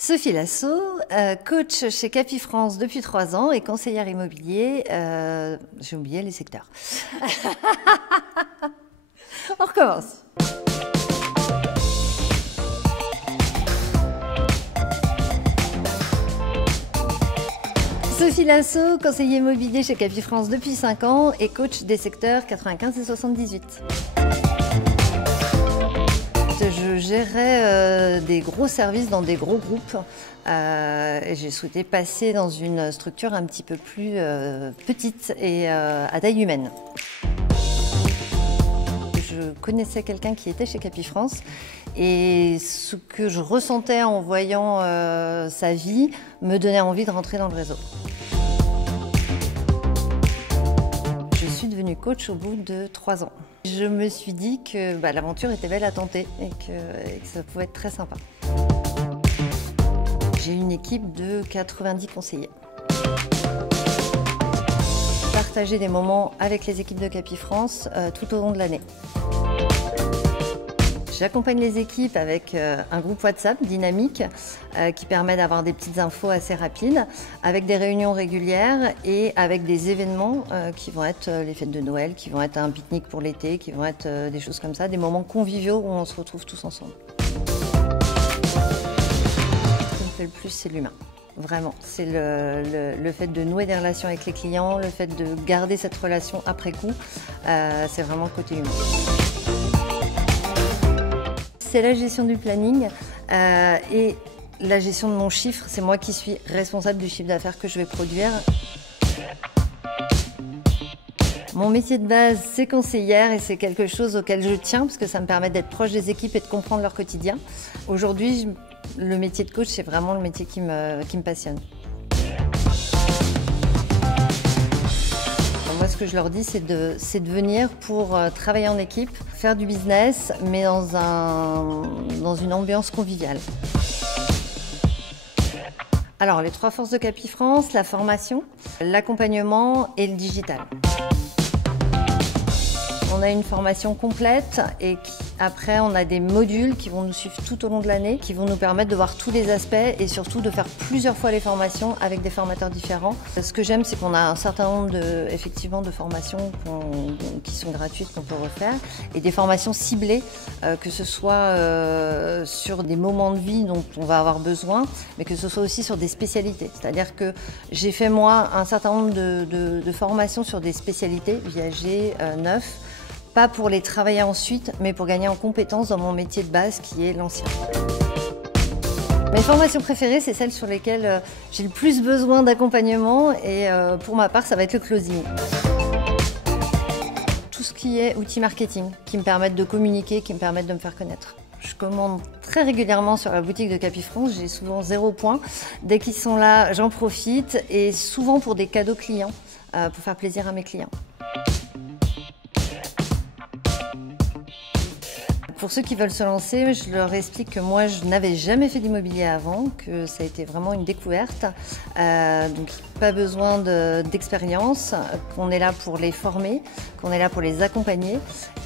Sophie Lasso, coach chez Capifrance depuis 3 ans et conseillère immobilier. J'ai oublié les secteurs. On recommence. Sophie Lasso, conseiller immobilier chez Capifrance depuis 5 ans et coach des secteurs 95 et 78. Je gérais des gros services dans des gros groupes et j'ai souhaité passer dans une structure un petit peu plus petite et à taille humaine. Je connaissais quelqu'un qui était chez Capifrance et ce que je ressentais en voyant sa vie me donnait envie de rentrer dans le réseau. Je suis devenue coach au bout de 3 ans. Je me suis dit que l'aventure était belle à tenter et que ça pouvait être très sympa. J'ai une équipe de 90 conseillers. Partager des moments avec les équipes de Capifrance tout au long de l'année. J'accompagne les équipes avec un groupe WhatsApp dynamique qui permet d'avoir des petites infos assez rapides, avec des réunions régulières et avec des événements qui vont être les fêtes de Noël, qui vont être un pique-nique pour l'été, qui vont être des choses comme ça, des moments conviviaux où on se retrouve tous ensemble. Ce qui me fait le plus, c'est l'humain. Vraiment, c'est le fait de nouer des relations avec les clients, le fait de garder cette relation après coup, c'est vraiment le côté humain. C'est la gestion du planning et la gestion de mon chiffre. C'est moi qui suis responsable du chiffre d'affaires que je vais produire. Mon métier de base, c'est conseillère et c'est quelque chose auquel je tiens parce que ça me permet d'être proche des équipes et de comprendre leur quotidien. Aujourd'hui, le métier de coach, c'est vraiment le métier qui me passionne. Moi, ce que je leur dis, c'est de venir pour travailler en équipe, faire du business, mais dans une ambiance conviviale. Alors, les 3 forces de Capifrance, la formation, l'accompagnement et le digital. On a une formation complète et après on a des modules qui vont nous suivre tout au long de l'année, qui vont nous permettre de voir tous les aspects et surtout de faire plusieurs fois les formations avec des formateurs différents. Ce que j'aime, c'est qu'on a un certain nombre de formations qui sont gratuites, qu'on peut refaire, et des formations ciblées, que ce soit sur des moments de vie dont on va avoir besoin, mais que ce soit aussi sur des spécialités. C'est-à-dire que j'ai fait moi un certain nombre de formations sur des spécialités, viager, neuf, pas pour les travailler ensuite, mais pour gagner en compétences dans mon métier de base qui est l'ancien. Mes formations préférées, c'est celles sur lesquelles j'ai le plus besoin d'accompagnement et pour ma part, ça va être le closing. Tout ce qui est outils marketing qui me permettent de communiquer, qui me permettent de me faire connaître. Je commande très régulièrement sur la boutique de Capifrance, j'ai souvent 0 point. Dès qu'ils sont là, j'en profite et souvent pour des cadeaux clients, pour faire plaisir à mes clients. Pour ceux qui veulent se lancer, je leur explique que moi, je n'avais jamais fait d'immobilier avant, que ça a été vraiment une découverte. Donc, pas besoin d'expérience, qu'on est là pour les former, qu'on est là pour les accompagner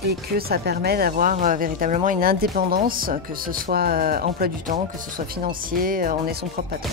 et que ça permet d'avoir véritablement une indépendance, que ce soit emploi du temps, que ce soit financier, on est son propre patron.